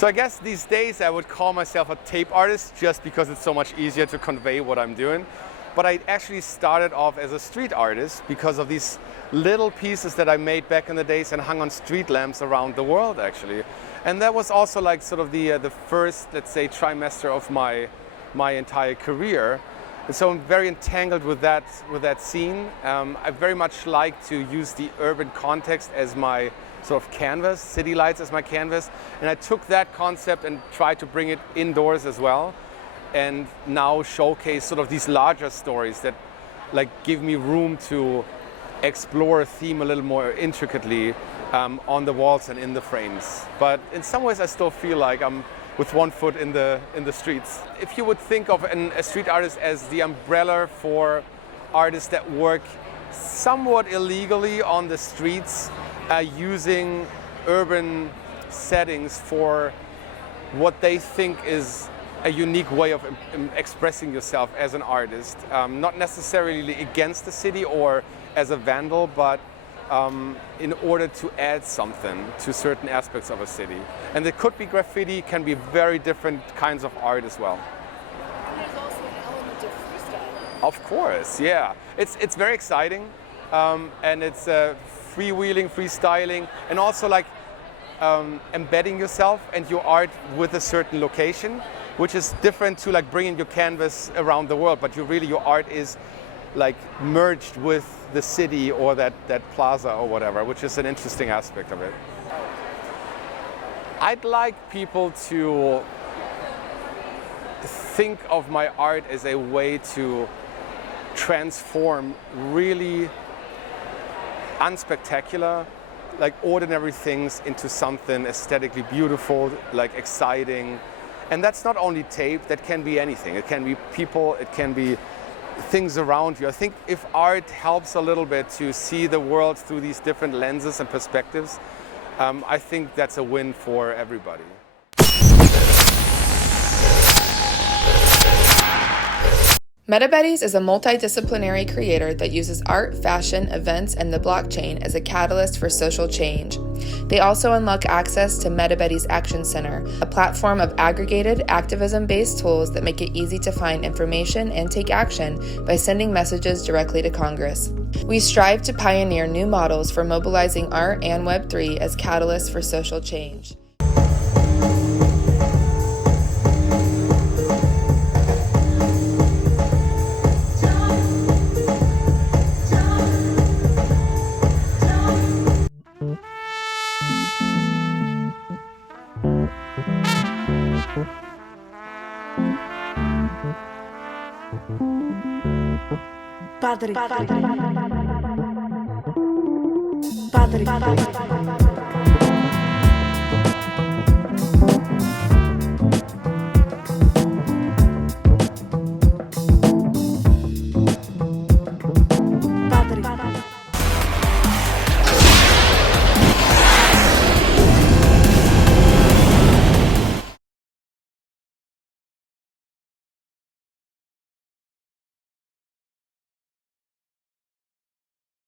So I guess these days I would call myself a tape artist just because it's so much easier to convey what I'm doing. But I actually started off as a street artist because of these little pieces that I made back in the days and hung on street lamps around the world actually. And that was also like sort of the first, let's say, trimester of my entire career. And so I'm very entangled with that scene. I very much like to use the urban context as my sort of canvas, city lights as my canvas. And I took that concept and tried to bring it indoors as well. And now showcase sort of these larger stories that like give me room to explore a theme a little more intricately on the walls and in the frames. But in some ways I still feel like I'm with one foot in the streets. If you would think of a street artist as the umbrella for artists that work somewhat illegally on the streets, using urban settings for what they think is a unique way of expressing yourself as an artist. Not necessarily against the city or as a vandal, but in order to add something to certain aspects of a city. And it could be graffiti, can be very different kinds of art as well. And there's also an element of freestyle. Of course, yeah. It's very exciting, and it's freewheeling, freestyling, and also like embedding yourself and your art with a certain location, which is different to like bringing your canvas around the world, but your art is like merged with the city or that plaza or whatever, which is an interesting aspect of it. I'd like people to think of my art as a way to transform really unspectacular, like ordinary things into something aesthetically beautiful, like exciting. And that's not only tape, that can be anything. It can be people, it can be things around you. I think if art helps a little bit to see the world through these different lenses and perspectives, I think that's a win for everybody. MetaBuddies is a multidisciplinary creator that uses art, fashion, events, and the blockchain as a catalyst for social change. They also unlock access to MetaBuddies Action Center, a platform of aggregated, activism-based tools that make it easy to find information and take action by sending messages directly to Congress. We strive to pioneer new models for mobilizing art and Web3 as catalysts for social change. Padre. Padre. Padre.